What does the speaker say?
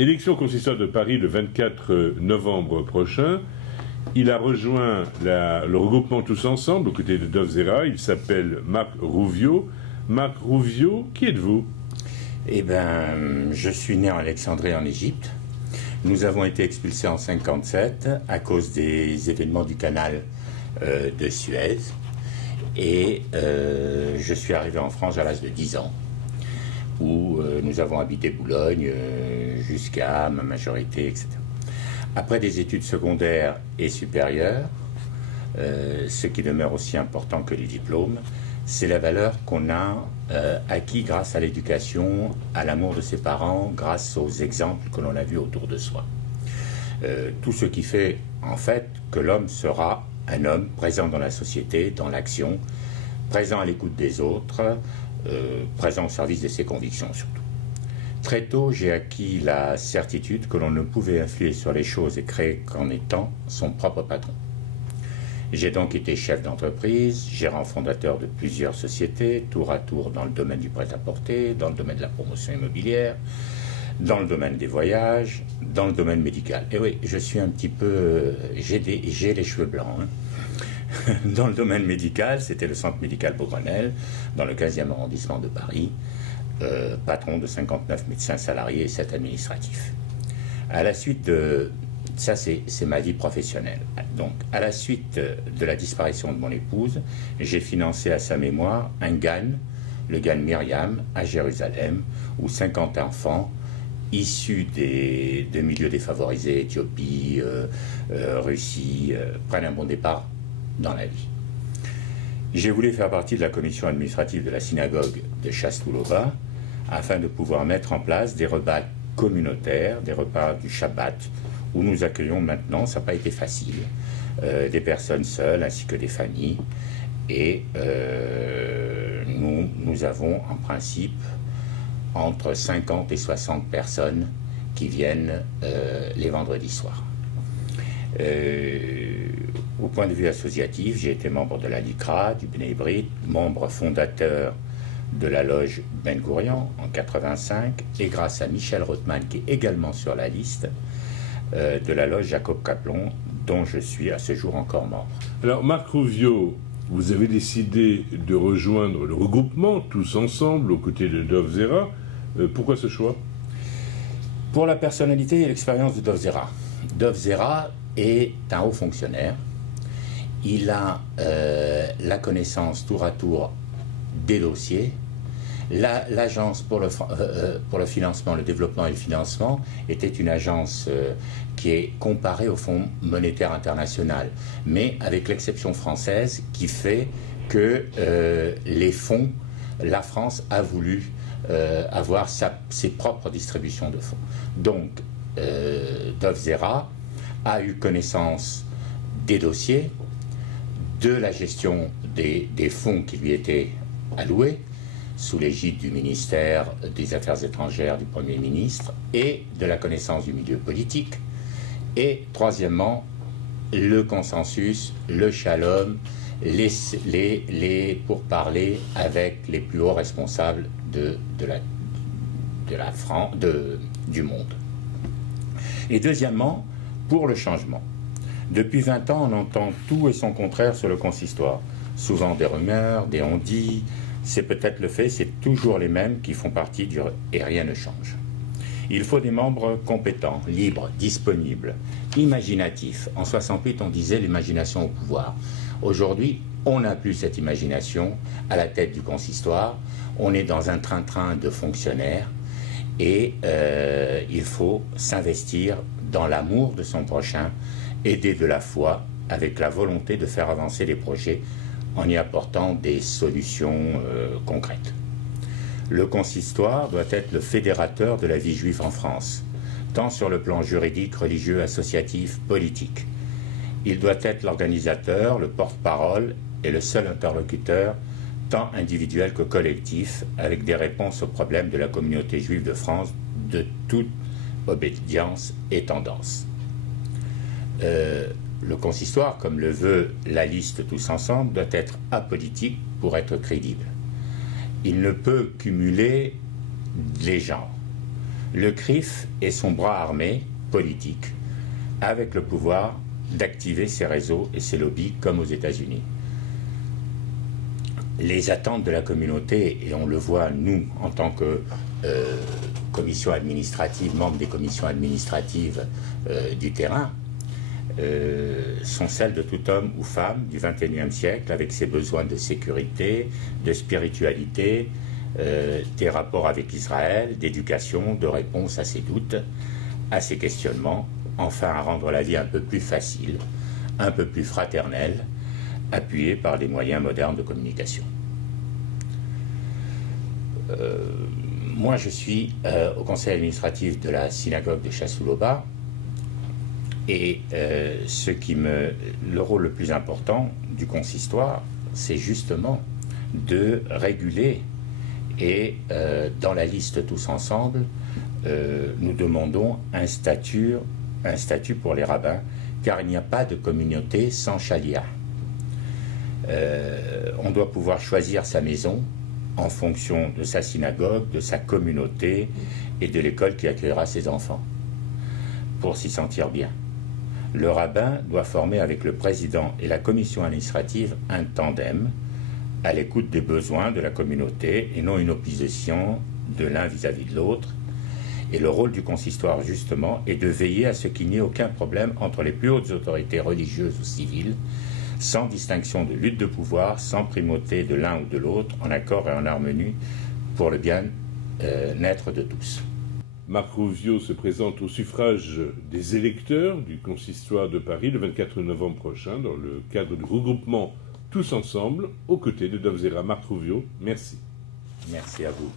Élection consistoire de Paris le 24 novembre prochain. Il a rejoint le regroupement Tous Ensemble aux côtés de Dov Zera. Il s'appelle Marc Rouviot. Marc Rouviot, qui êtes-vous? Eh bien, je suis né en Alexandrie en Égypte. Nous avons été expulsés en 1957 à cause des événements du canal de Suez. Et je suis arrivé en France à l'âge de 10 ans, où nous avons habité Boulogne jusqu'à ma majorité, etc. Après des études secondaires et supérieures, ce qui demeure aussi important que les diplômes, c'est la valeur qu'on a acquis grâce à l'éducation, à l'amour de ses parents, grâce aux exemples que l'on a vus autour de soi. Tout ce qui fait en fait que l'homme sera un homme présent dans la société, dans l'action, présent à l'écoute des autres, présent au service de ses convictions surtout. Très tôt, j'ai acquis la certitude que l'on ne pouvait influer sur les choses et créer qu'en étant son propre patron. J'ai donc été chef d'entreprise, gérant fondateur de plusieurs sociétés, tour à tour dans le domaine du prêt-à-porter, dans le domaine de la promotion immobilière, dans le domaine des voyages, dans le domaine médical. Et oui, je suis un petit peu... j'ai les cheveux blancs. Dans le domaine médical, c'était le centre médical Beaugrenelle, dans le 15e arrondissement de Paris, patron de 59 médecins salariés et 7 administratifs. À la suite de... Ça, c'est ma vie professionnelle. Donc, à la suite de la disparition de mon épouse, j'ai financé à sa mémoire un GAN, le GAN Myriam, à Jérusalem, où 50 enfants issus de milieux défavorisés, Éthiopie, Russie, prennent un bon départ dans la vie. J'ai voulu faire partie de la commission administrative de la synagogue de Chastoulova afin de pouvoir mettre en place des repas communautaires, des repas du Shabbat, où nous accueillons maintenant, ça n'a pas été facile, des personnes seules ainsi que des familles. Et nous avons en principe entre 50 et 60 personnes qui viennent les vendredis soirs. Au point de vue associatif, j'ai été membre de la LICRA, du Bnei Brit, membre fondateur de la loge Ben Gurion en 85, et grâce à Michel Rothman, qui est également sur la liste, de la loge Jacob Kaplon, dont je suis à ce jour encore membre. Alors, Marc Rouviot, vous avez décidé de rejoindre le regroupement Tous Ensemble aux côtés de Dov Zera. Pourquoi ce choix? Pour la personnalité et l'expérience de Dov Zera. Dov Zera est un haut fonctionnaire. Il a la connaissance tour à tour des dossiers. L'agence pour le financement, le développement et le financement était une agence qui est comparée au Fonds monétaire international, mais avec l'exception française qui fait que les fonds, la France a voulu avoir ses propres distributions de fonds. Donc, Dov Zera a eu connaissance des dossiers, de la gestion des fonds qui lui étaient alloués, sous l'égide du ministère des Affaires étrangères du Premier ministre, et de la connaissance du milieu politique. Et troisièmement, le consensus, le shalom, les pourparlers avec les plus hauts responsables du monde. Et deuxièmement, pour le changement. Depuis 20 ans, on entend tout et son contraire sur le consistoire. Souvent des rumeurs, des on-dit. C'est peut-être le fait, c'est toujours les mêmes qui font partie et rien ne change. Il faut des membres compétents, libres, disponibles, imaginatifs. En 68, on disait l'imagination au pouvoir. Aujourd'hui, on n'a plus cette imagination à la tête du consistoire. On est dans un train-train de fonctionnaires et il faut s'investir dans l'amour de son prochain, aider de la foi avec la volonté de faire avancer les projets en y apportant des solutions concrètes. Le consistoire doit être le fédérateur de la vie juive en France, tant sur le plan juridique, religieux, associatif, politique. Il doit être l'organisateur, le porte-parole et le seul interlocuteur, tant individuel que collectif, avec des réponses aux problèmes de la communauté juive de France de toute obédience et tendance. Le consistoire, comme le veut la liste Tous Ensemble, doit être apolitique pour être crédible. Il ne peut cumuler les genres. Le CRIF est son bras armé, politique, avec le pouvoir d'activer ses réseaux et ses lobbies comme aux États-Unis. Les attentes de la communauté, et on le voit nous en tant que commission administrative, membres des commissions administratives du terrain, sont celles de tout homme ou femme du XXIe siècle avec ses besoins de sécurité, de spiritualité, des rapports avec Israël, d'éducation, de réponse à ses doutes, à ses questionnements, enfin à rendre la vie un peu plus facile, un peu plus fraternelle, appuyée par des moyens modernes de communication. Moi, je suis au conseil administratif de la synagogue de Chassoulova, et le rôle le plus important du consistoire, c'est justement de réguler, et dans la liste tous ensemble, nous demandons un statut pour les rabbins, car il n'y a pas de communauté sans chalia. On doit pouvoir choisir sa maison en fonction de sa synagogue, de sa communauté et de l'école qui accueillera ses enfants, pour s'y sentir bien. Le rabbin doit former avec le président et la commission administrative un tandem à l'écoute des besoins de la communauté et non une opposition de l'un vis-à-vis de l'autre. Et le rôle du consistoire, justement, est de veiller à ce qu'il n'y ait aucun problème entre les plus hautes autorités religieuses ou civiles, sans distinction de lutte de pouvoir, sans primauté de l'un ou de l'autre, en accord et en harmonie pour le bien-être de tous. Marc Rouviot se présente au suffrage des électeurs du consistoire de Paris le 24 novembre prochain dans le cadre du regroupement Tous Ensemble, aux côtés de Dov Zera. Marc Rouviot, merci. Merci à vous.